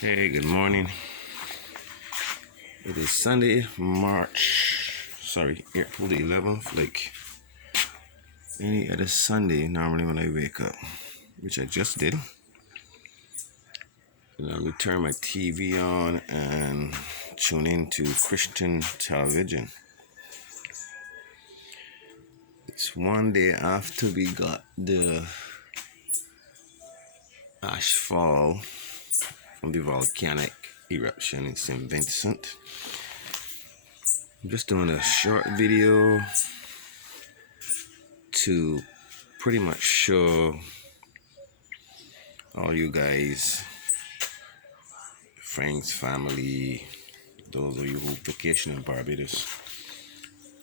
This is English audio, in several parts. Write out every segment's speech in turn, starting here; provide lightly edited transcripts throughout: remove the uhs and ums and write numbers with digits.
Hey, good morning. It is Sunday, April the 11th, like any other Sunday normally when I wake up, which I just did. And I will turn my TV on and tune into Christian television. It's one day after we got the ash fall from the volcanic eruption in St. Vincent. I'm just doing a short video to pretty much show all you guys, friends, family, those of you who vacation in Barbados,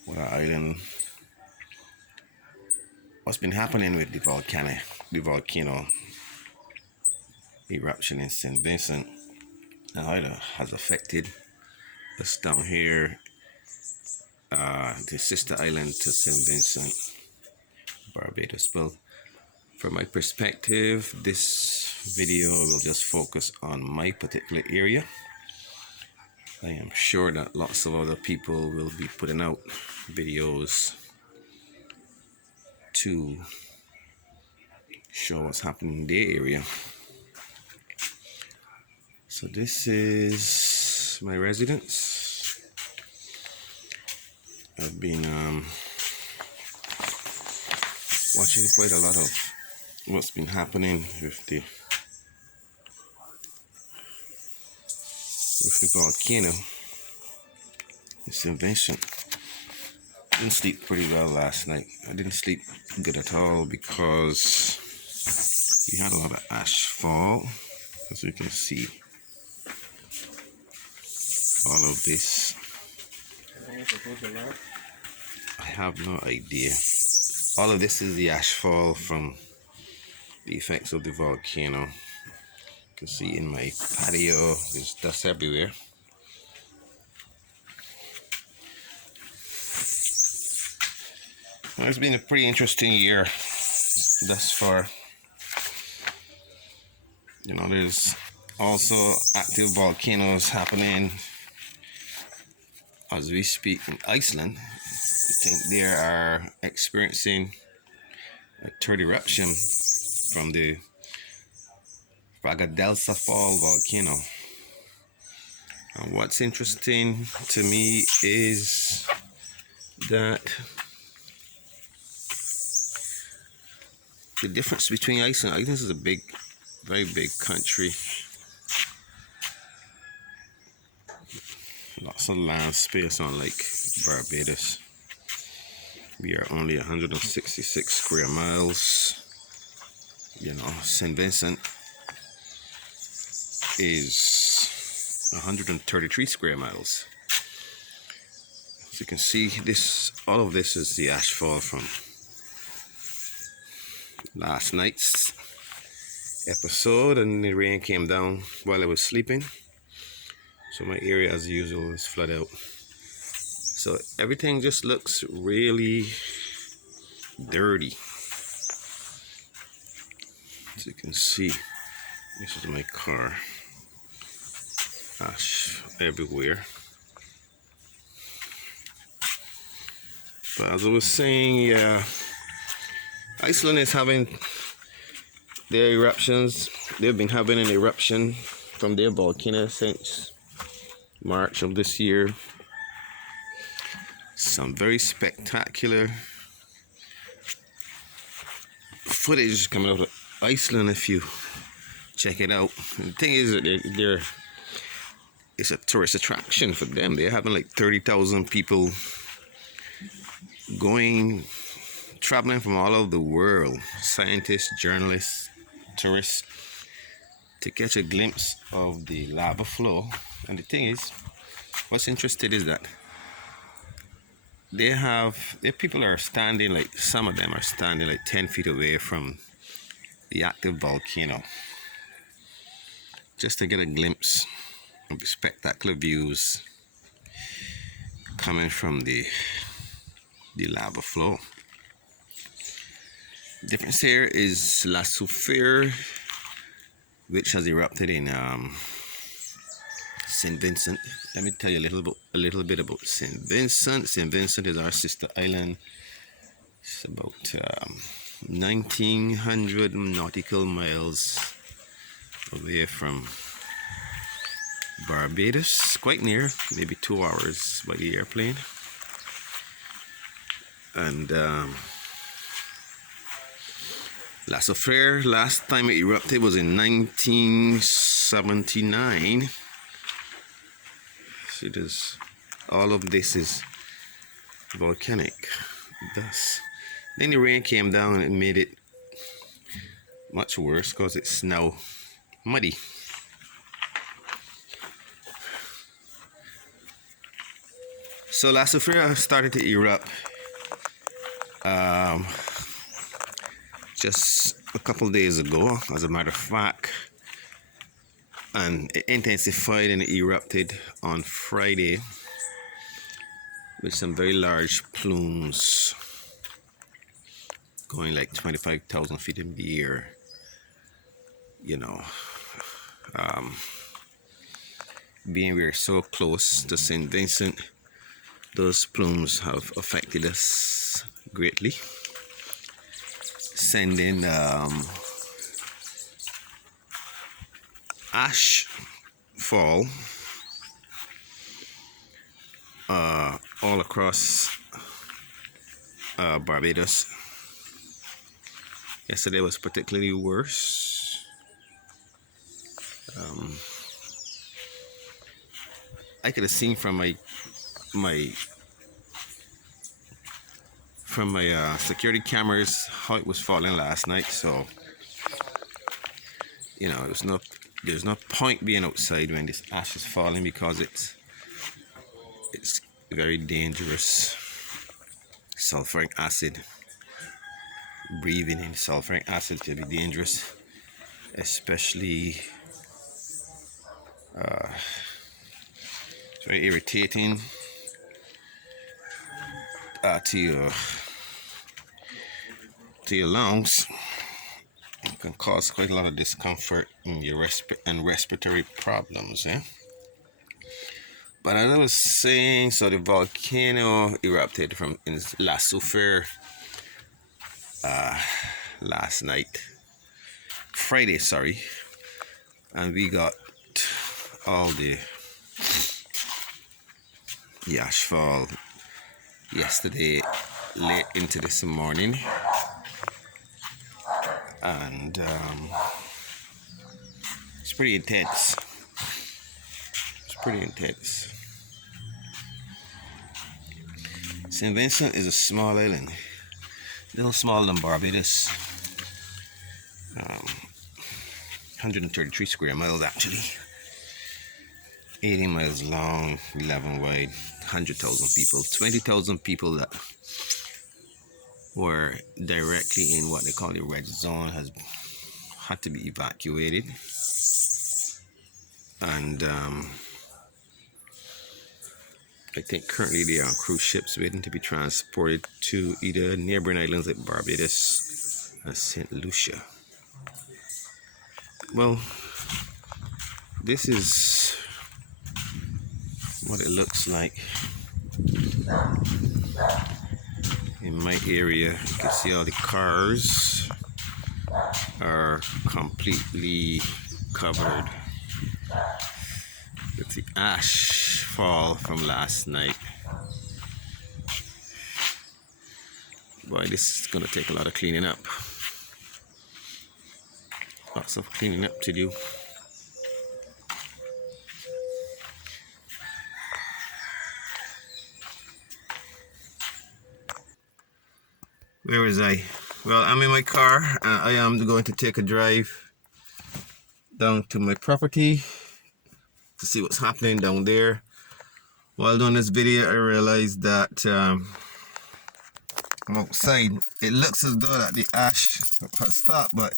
what island, what's been happening with the volcano eruption in St. Vincent, and how it has affected us down here, the sister island to St. Vincent, Barbados. Well, from my perspective, this video will just focus on my particular area. I am sure that lots of other people will be putting out videos to show what's happening in their area. So this is my residence. I've been watching quite a lot of what's been happening with the volcano in St. Vincent. I didn't sleep pretty well last night. I didn't sleep good at all because we had a lot of ash fall, as you can see. All of this, I have no idea. All of this is the ash fall from the effects of the volcano. You can see in my patio, there's dust everywhere. Well, it's been a pretty interesting year thus far. You know, there's also active volcanoes happening as we speak in Iceland. I think they are experiencing a third eruption from the Fragadelsa Fall volcano. And what's interesting to me is that the difference between Iceland is a very big country. Lots of land space, unlike Barbados. We are only 166 square miles. You know, St. Vincent is 133 square miles. As you can see, all of this is the ash fall from last night's episode, and the rain came down while I was sleeping. So my area, as usual, is flooded out. So everything just looks really dirty. As you can see, this is my car. Ash everywhere. But as I was saying, yeah, Iceland is having their eruptions. They've been having an eruption from their volcano since March of this year. Some very spectacular footage coming out of Iceland if you check it out. And the thing is that it's a tourist attraction for them. They're having like 30,000 people traveling from all over the world, scientists, journalists, tourists, to catch a glimpse of the lava flow. And the thing is, what's interesting is that people are standing, like some of them are standing like 10 feet away from the active volcano, just to get a glimpse of the spectacular views coming from the lava flow. The difference here is Soufriere, which has erupted in St. Vincent. Let me tell you a little bit about St. Vincent. St. Vincent is our sister island. It's about 1900 nautical miles away from Barbados, quite near, maybe 2 hours by the airplane. And La Soufriere, last time it erupted was in 1979. See, all of this is volcanic dust. Then the rain came down and it made it much worse because it's now muddy. So La Soufriere started to erupt just a couple days ago, as a matter of fact, and it intensified and it erupted on Friday with some very large plumes going like 25,000 feet in the air. You know, being we're so close to St. Vincent, those plumes have affected us greatly, sending ash fall all across Barbados. Yesterday was particularly worse. I could have seen from my security cameras how it was falling last night. So you know, there's no point being outside when this ash is falling, because it's very dangerous. Sulfuric acid, breathing in sulfuric acid can be dangerous, especially it's very irritating to your lungs. It can cause quite a lot of discomfort in your respiratory problems. But as I was saying, so the volcano erupted in La Soufriere last night, Friday, sorry, and we got all the ashfall yesterday late into this morning, and it's pretty intense. St. Vincent is a small island, a little smaller than Barbados, 133 square miles actually, 80 miles long, 11 wide, 100,000 people, 20,000 people that were directly in what they call the red zone had to be evacuated. And I think currently they are on cruise ships waiting to be transported to either neighboring islands like Barbados and St. Lucia. Well, this is what it looks like in my area. You can see all the cars are completely covered with the ash fall from last night. Boy, this is gonna take a lot of cleaning up. Lots of cleaning up to do. Where was I? Well, I'm in my car and I am going to take a drive down to my property to see what's happening down there. While doing this video, I realized that I'm outside. It looks as though that the ash has stopped, but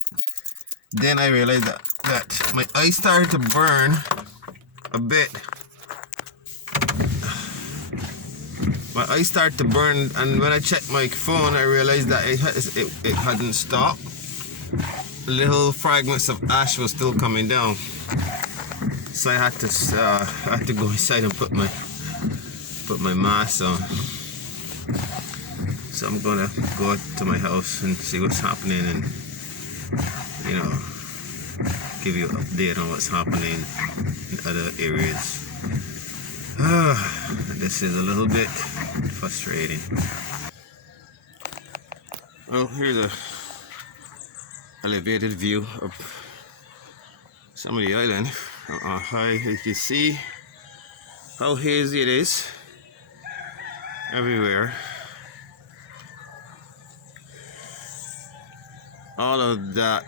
then I realized that my eyes started to burn a bit. My eyes started to burn, and when I checked my phone, I realized that it hadn't stopped. Little fragments of ash were still coming down. so I had to go inside and put my mask on. So I'm gonna go to my house and see what's happening, and you know, give you an update on what's happening in other areas. This is a little bit frustrating. Well, here's a elevated view of some of the island from high. You can see how hazy it is everywhere. All of that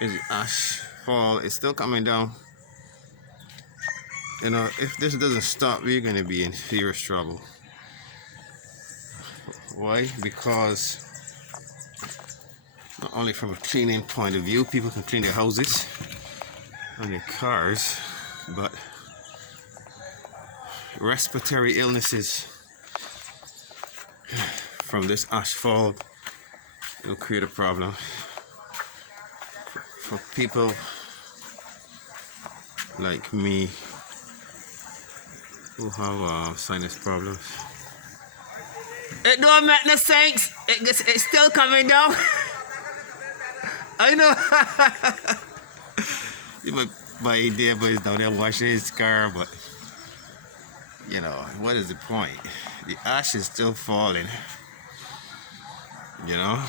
is ash fall. It's still coming down. You know, if this doesn't stop, we're going to be in serious trouble. Why? Because not only from a cleaning point of view, people can clean their houses and their cars, but respiratory illnesses from this ashfall will create a problem for people like me who have sinus problems. It don't make no sense. It's still coming down. I know. My idea was down there washing his car, but you know, what is the point? The ash is still falling. You know,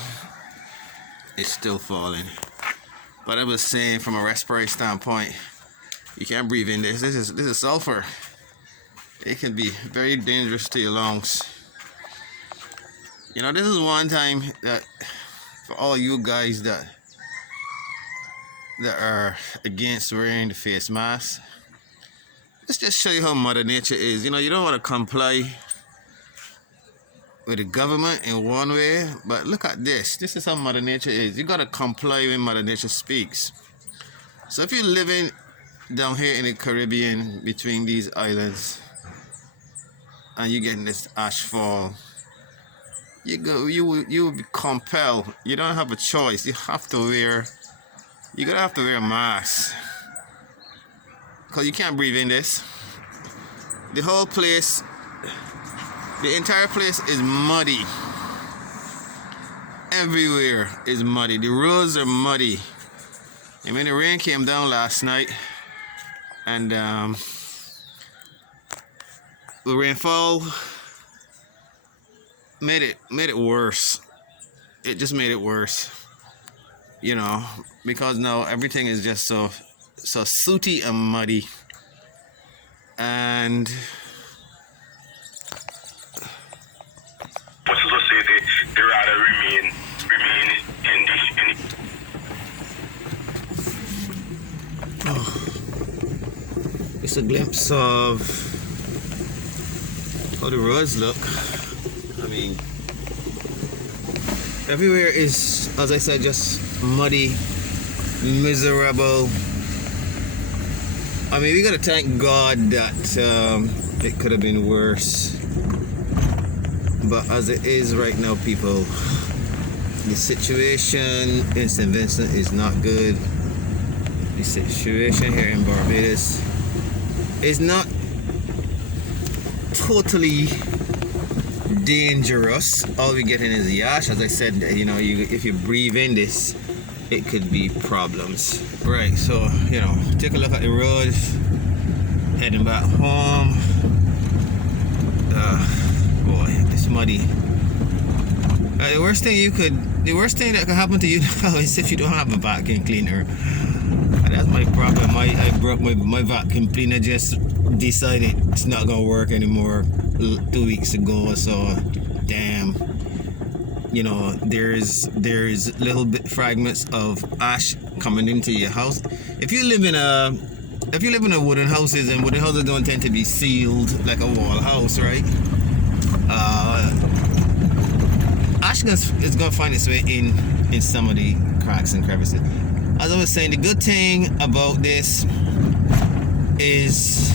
it's still falling. But I was saying, from a respiratory standpoint, you can't breathe in this. This is sulfur. It can be very dangerous to your lungs. You know, this is one time that for all you guys that are against wearing the face mask, let's just show you how Mother Nature is. You know, you don't want to comply with the government in one way, but look at this. This is how Mother Nature is. You got to comply when Mother Nature speaks. So if you're living down here in the Caribbean between these islands and you're getting this ash fall, you will be compelled. You don't have a choice. You're gonna have to wear a mask, because you can't breathe in this. The whole place, the entire place is muddy. Everywhere is muddy. The roads are muddy. And when the rain came down last night, and the rainfall made it worse. It just made it worse, you know, because now everything is just so sooty and muddy, and but society, they rather remain in this. It's a glimpse of how the roads look. I mean, everywhere is, as I said, just muddy, miserable. I mean, we gotta thank God that it could have been worse. But as it is right now, people, the situation in St. Vincent is not good. The situation here in Barbados is not totally dangerous. All we're getting is the ash. As I said, you know, if you breathe in this, it could be problems. Right, so, you know, take a look at the road, heading back home. Boy, it's muddy. The worst thing that could happen to you now is if you don't have a vacuum cleaner. That's my problem. I broke my vacuum cleaner. Just decided it's not gonna work anymore 2 weeks ago. So, damn. You know, there's little bit fragments of ash coming into your house. If you live in a wooden houses, and wooden houses don't tend to be sealed like a wall house, right? Ash is gonna find its way in some of the cracks and crevices. As I was saying, the good thing about this is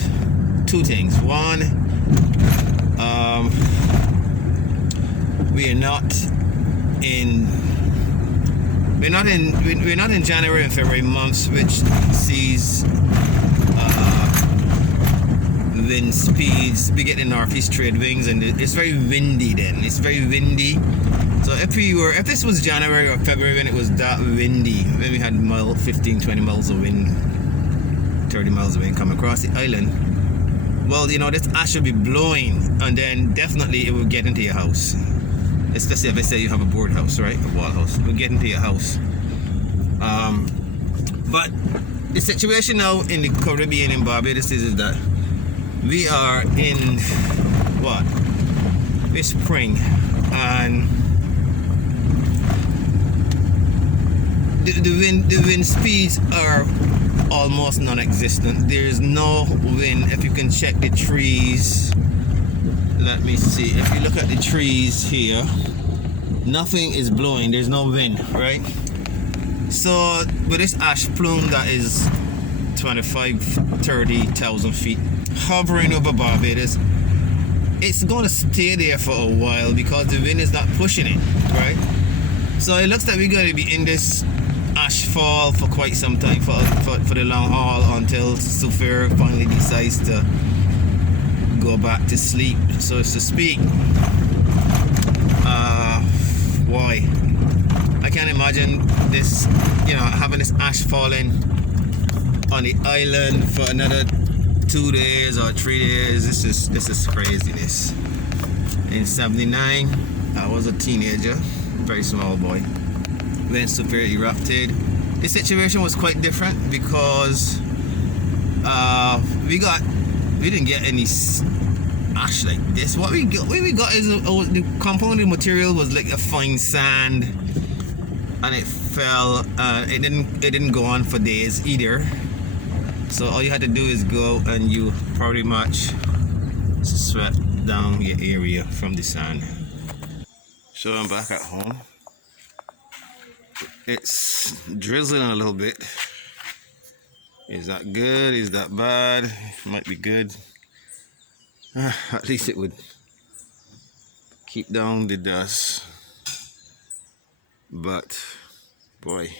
two things. One, we are not in we're not in January and February months, which sees wind speeds. We get the northeast trade winds, and it's very windy. Then it's very windy. So if this was January or February when it was that windy, when we had 15-20 miles of wind, 30 miles of wind come across the island, well, you know, this ash will be blowing, and then definitely it will get into your house. Especially if I say you have a board house, right? A wall house. It will get into your house. But the situation now in the Caribbean, in Barbados, is that we are in what? It's spring, and the wind speeds are almost non-existent. There's no wind. If you can check the trees, let me see. If you look at the trees here, nothing is blowing. There's no wind, right? So with this ash plume that is 25-30,000 feet hovering over Barbados, it's going to stay there for a while because the wind is not pushing it, right? So it looks like we're going to be in this ash fall for quite some time, for the long haul, until Soufriere finally decides to go back to sleep, so to speak. Why? I can't imagine this, you know, having this ash falling on the island for another 2 days or 3 days. This is craziness. In '79, I was a teenager, very small boy, when Soufriere erupted. The situation was quite different because we didn't get any ash like this. What we got is the compounded material was like a fine sand, and it fell. It didn't go on for days either. So all you had to do is go and you pretty much swept down your area from the sand. So I'm back at home. It's drizzling a little bit. Is that good? Is that bad? Might be good. At least it would keep down the dust. But boy,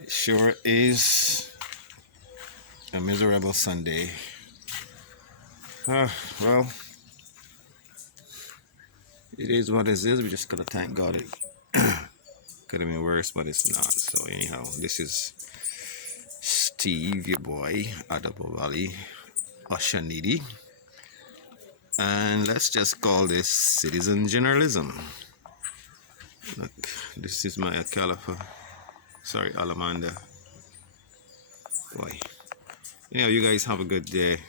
it sure is a miserable Sunday. Well, it is what it is. We just gotta thank God. It could have been worse, but it's not. So anyhow, this is Steve, your boy, Adabo Valley, Oshanidi, and let's just call this citizen journalism. Look, this is my Alamander. Boy, you guys have a good day.